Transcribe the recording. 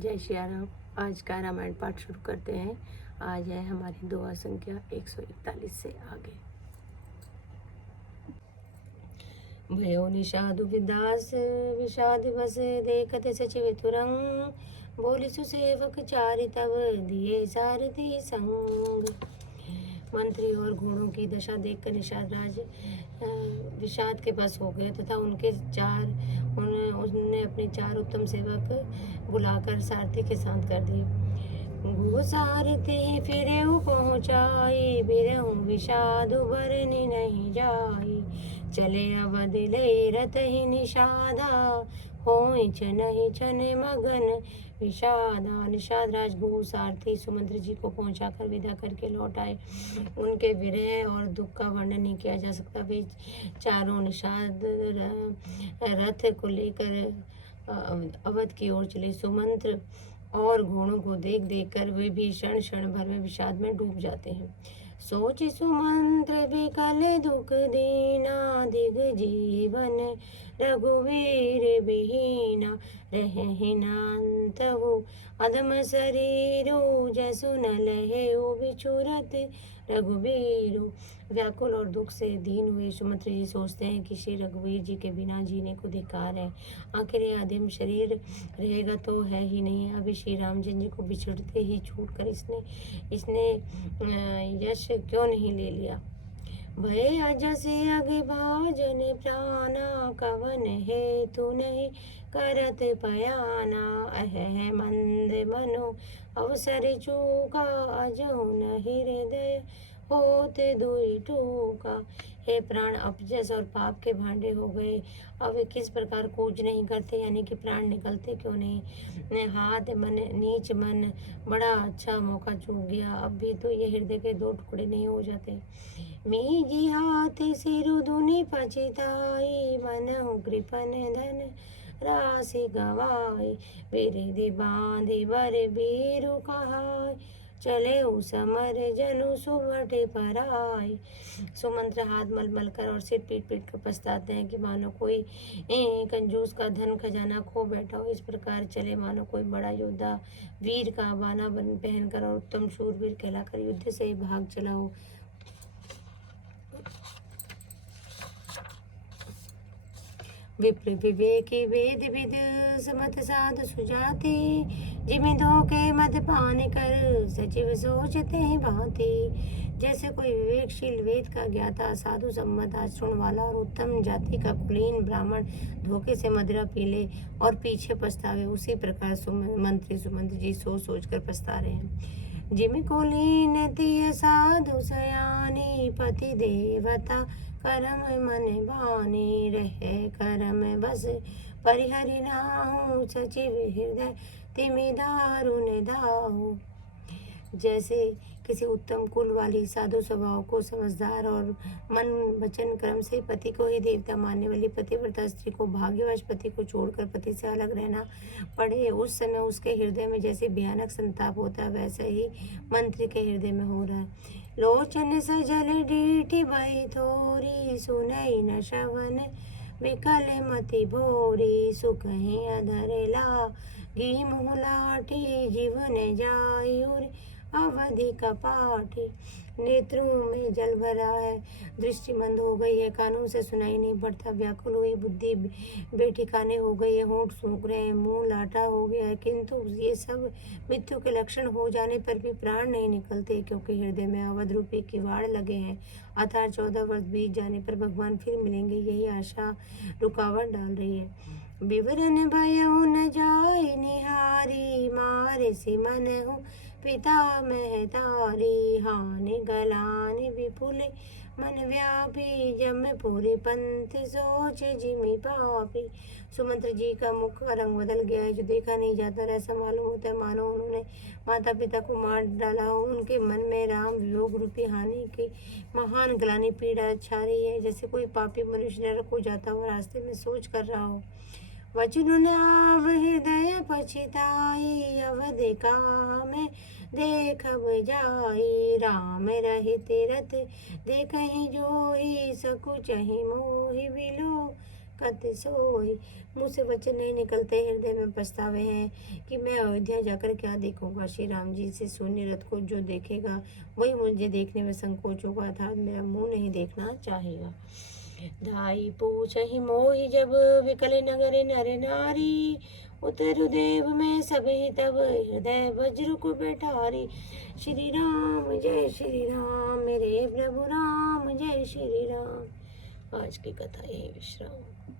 जय श्री राम। आज का रामायण पाठ शुरू करते हैं। आज है हमारी दुआ संख्या 141 से आगे। भयो निषादु विदास विषाद बस देखत सचिव तुरंग बोली सुसेवक चारि तब दिए सारथी संग। मंत्री और घोड़ों की दशा देखकर निषाद राज विषाद के बस हो गए तथा उन्होंने अपने 4 उत्तम सेवक बुलाकर सारथी के शांत कर दिए। गो सारथी फिरे पहुँचाई बिरहु विषाद बरनी नहीं जाई चले अवध लय रथ ही निषादा होई छन मगन विषादा। निषाद राजगुरु सारथी सुमंत्र जी को पहुंचाकर विदा करके लौट आए। उनके विरह और दुख का वर्णन नहीं किया जा सकता। वे चारों निषाद रथ को लेकर अवध की ओर चले। सुमंत्र और घोड़ों को देख देख कर वे भी क्षण भर में विषाद में डूब जाते हैं। सोच सुमंत्र विकल दुख दीना दिग जीवन रघुवीर विहीना रहे नांत हो अधम शरीरो जसु न लहे बिछुरत रघुवीरो। व्याकुल और दुख से दीन हुए सुमंत्र जी सोचते हैं कि श्री रघुवीर जी के बिना जीने को धिक्कार है। आखिर ये अधम शरीर रहेगा तो है ही नहीं। अभी श्री रामचंद्र जी को बिछड़ते ही छूट कर इसने यश क्यों नहीं ले लिया। भय अजसे अगिभाजन प्राणा कवन हेतु नहीं करत पयाना अह मंद मनो अवसर चूका अजहु न हृदय होते दुई टूका। हे प्राण अपजस और पाप के भांडे हो गए। अब वे किस प्रकार खोज नहीं करते, यानी कि प्राण निकलते क्यों नहीं। हाथ मन नीच मन बड़ा अच्छा मौका चूक गया। अब भी तो ये हृदय के 2 टुकड़े नहीं हो जाते। मीजी हाथ सिरु धुनि पछिताई मनहु कृपन धन राशि गवाई बिरधि बांधि बर बीरु कहाय चले समर जनु सुबटे पराई। सुमंत्र हाथ मल कर और सिर पीट पीट कर पछताते हैं कि मानो कोई कंजूस का धन खजाना खो बैठा हो। इस प्रकार चले मानो कोई बड़ा योद्धा वीर का बाना पहनकर और उत्तम शूरवीर कहलाकर युद्ध से भाग चला हो। विप्र विवेकी वेद विद समत साध सुजाति जिमि धोखे मद पान कर सचिव सोचते भांति। जैसे कोई विवेकशील वेद का ज्ञाता साधु सम्मत आचरण वाला और उत्तम जाति का कुलीन ब्राह्मण धोखे से मदिरा पी ले और पीछे पछतावे, उसी प्रकार सुमंत्र जी सोच कर पछता रहे हैं। जिमि कुलीन तिय साधु सयानी पति देवता करम मन बानी रहे करम बस परिहरि नाहु सचिव हृदय तिमि दारुण दाहु। जैसे किसी उत्तम कुल वाली साधु स्वभाव को समझदार और मन वचन क्रम से पति को ही देवता मानने वाली पतिव्रता स्त्री को भाग्यवश पति को छोड़कर पति से अलग रहना पड़े, उस समय उसके हृदय में जैसे भयानक संताप होता है वैसा ही मंत्री के हृदय में हो रहा है। लोचन सजल डीठी भई थोरी सुनई न श्रवण विकल मति भोरी सुखहि अधर लागी मुँह लाठी जीवन जायुर अवधि कपाठी। नेत्रों में जल भरा है, दृष्टि मंद हो गई है, कानों से सुनाई नहीं पड़ता, व्याकुल हुई बुद्धि बेठिकाने हो गई है, होंठ सूख रहे हैं, मुंह लाटा हो गया है, किंतु ये सब मृत्यु के लक्षण हो जाने पर भी प्राण नहीं निकलते, क्योंकि हृदय में अवध रूपी किवाड़ लगे हैं। अर्थात 14 वर्ष बीत जाने पर भगवान फिर मिलेंगे, यही आशा रुकावट डाल रही है। विवरण भयउ न जाय निहारी मारे से मन हो पिता महतारी हानि गलानि विपुल मन व्यापी जम पूरे पंथ सोच जिमि पापी। सुमंत्र जी का मुख का रंग बदल गया है, जो देखा नहीं जाता, ऐसा मालूम होता है मानो उन्होंने माता पिता को मार डाला हो। उनके मन में राम वियोग रूपी हानि की महान ग्लानि पीड़ा छा रही है, जैसे कोई पापी मनुष्य नरक को जाता हुआ रास्ते में सोच कर रहा हो। वचन आव हृदय पछिताई अवध काम देखब जाई राम रहे तीरथ देखहि जोई सकुचहि मोहि बिलो कत सोई। मुँह से वचन नहीं निकलते, हृदय में पछतावे हैं कि मैं अयोध्या जाकर क्या देखूंगा। श्री राम जी से शून्य रथ को जो देखेगा वही मुझे देखने में संकोच होगा, अर्थात मेरा मुंह नहीं देखना चाहेगा। धाई पूछहि मोहि जब विकल नगर नर नारी, उतरु देव में सबहि तब हृदय वज्र को बैठारी। श्री राम मेरे प्रभु राम, जय श्री राम। आज की कथा यही विश्राम।